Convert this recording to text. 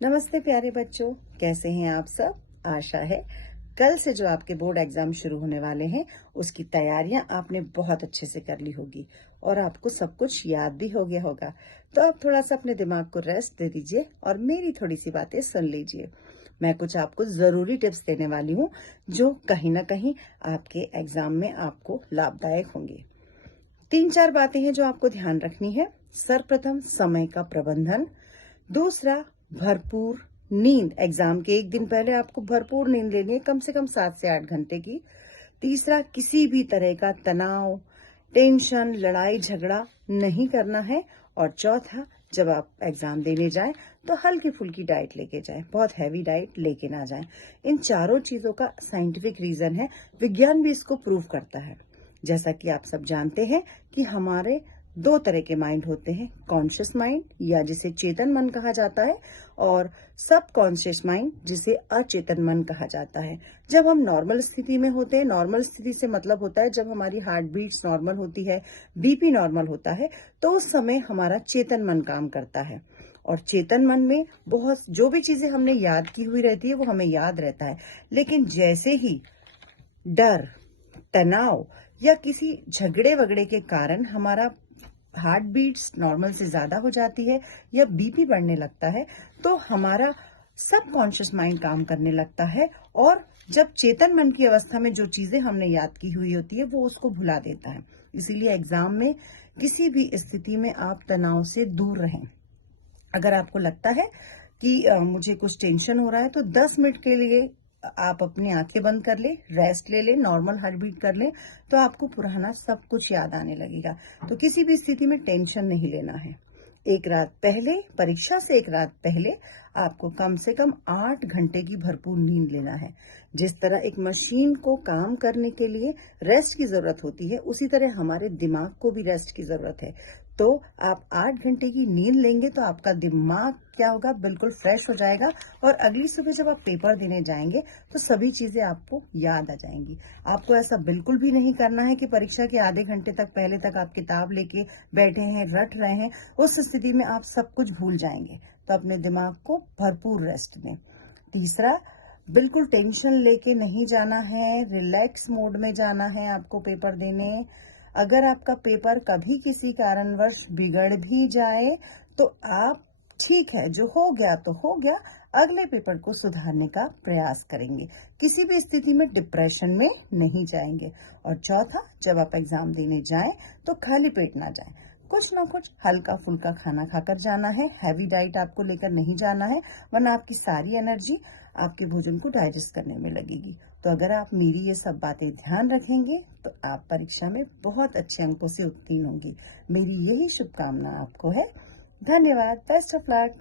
नमस्ते प्यारे बच्चों, कैसे हैं आप सब। आशा है कल से जो आपके बोर्ड एग्जाम शुरू होने वाले हैं उसकी तैयारियां आपने बहुत अच्छे से कर ली होगी और आपको सब कुछ याद भी हो गया होगा। तो आप थोड़ा सा अपने दिमाग को रेस्ट दे दीजिए और मेरी थोड़ी सी बातें सुन लीजिए। मैं कुछ आपको जरूरी टिप्स देने वाली हूँ जो कहीं ना कहीं आपके एग्जाम में आपको लाभदायक होंगी। 3-4 बातें हैं जो आपको ध्यान रखनी है। सर्वप्रथम समय का प्रबंधन। दूसरा, भरपूर नींद। एग्जाम के एक दिन पहले आपको भरपूर नींद लेनी है, कम से कम 7 से 8 घंटे की। तीसरा, किसी भी तरह का तनाव, टेंशन, लड़ाई झगड़ा नहीं करना है। और चौथा, जब आप एग्जाम देने जाएं तो हल्की फुल्की डाइट लेके जाएं, बहुत हैवी डाइट लेके ना जाएं। इन चारों चीजों का साइंटिफिक रीजन है, विज्ञान भी इसको प्रूव करता है। जैसा कि आप सब जानते हैं कि हमारे 2 तरह के माइंड होते हैं, कॉन्शियस माइंड या जिसे चेतन मन कहा जाता है और सब कॉन्शियस माइंड जिसे अचेतन मन कहा जाता है। जब हम नॉर्मल स्थिति में होते हैं, नॉर्मल स्थिति से मतलब होता है जब हमारी हार्ट बीट्स नॉर्मल होती है, बीपी नॉर्मल होता है, तो उस समय हमारा चेतन मन काम करता है। और चेतन मन में बहुत जो भी चीजें हमने याद की हुई रहती है वो हमें याद रहता है। लेकिन जैसे ही डर, तनाव या किसी झगड़े वगड़े के कारण हमारा हार्ट बीट्स नॉर्मल से ज्यादा हो जाती है या बीपी बढ़ने लगता है, तो हमारा सब कॉन्शियस माइंड काम करने लगता है और जब चेतन मन की अवस्था में जो चीजें हमने याद की हुई होती है वो उसको भुला देता है। इसीलिए एग्जाम में किसी भी स्थिति में आप तनाव से दूर रहें। अगर आपको लगता है कि मुझे कुछ टेंशन हो रहा है तो 10 मिनट के लिए आप अपनी आंखें बंद कर ले, रेस्ट ले ले, नॉर्मल हार्ट बीट कर ले, तो आपको पुराना सब कुछ याद आने लगेगा। तो किसी भी स्थिति में टेंशन नहीं लेना है। एक रात पहले, परीक्षा से एक रात पहले आपको कम से कम 8 घंटे की भरपूर नींद लेना है। जिस तरह एक मशीन को काम करने के लिए रेस्ट की जरूरत होती है, उसी तरह हमारे दिमाग को भी रेस्ट की जरूरत है। तो आप 8 घंटे की नींद लेंगे तो आपका दिमाग क्या होगा, बिल्कुल फ्रेश हो जाएगा और अगली सुबह जब आप पेपर देने जाएंगे तो सभी चीजें आपको याद आ जाएंगी। आपको ऐसा बिल्कुल भी नहीं करना है कि परीक्षा के आधे घंटे तक पहले तक आप किताब लेके बैठे हैं, रट रहे हैं, उस स्थिति में आप सब कुछ भूल जाएंगे। तो अपने दिमाग को भरपूर रेस्ट दें। तीसरा, बिल्कुल टेंशन लेके नहीं जाना है, रिलैक्स मोड में जाना है आपको पेपर देने। अगर आपका पेपर कभी किसी कारणवश बिगड़ भी जाए तो आप, ठीक है, जो हो गया तो हो गया, अगले पेपर को सुधारने का प्रयास करेंगे। किसी भी स्थिति में डिप्रेशन में नहीं जाएंगे। और चौथा, जब आप एग्जाम देने जाएं तो खाली पेट ना जाएं, कुछ ना कुछ हल्का फुल्का खाना खाकर जाना है। हैवी डाइट आपको लेकर नहीं जाना है, वरना आपकी सारी एनर्जी आपके भोजन को डाइजेस्ट करने में लगेगी। तो अगर आप मेरी ये सब बातें ध्यान रखेंगे तो आप परीक्षा में बहुत अच्छे अंकों से उत्तीर्ण होंगी। मेरी यही शुभकामना आपको है। धन्यवाद। Best of luck.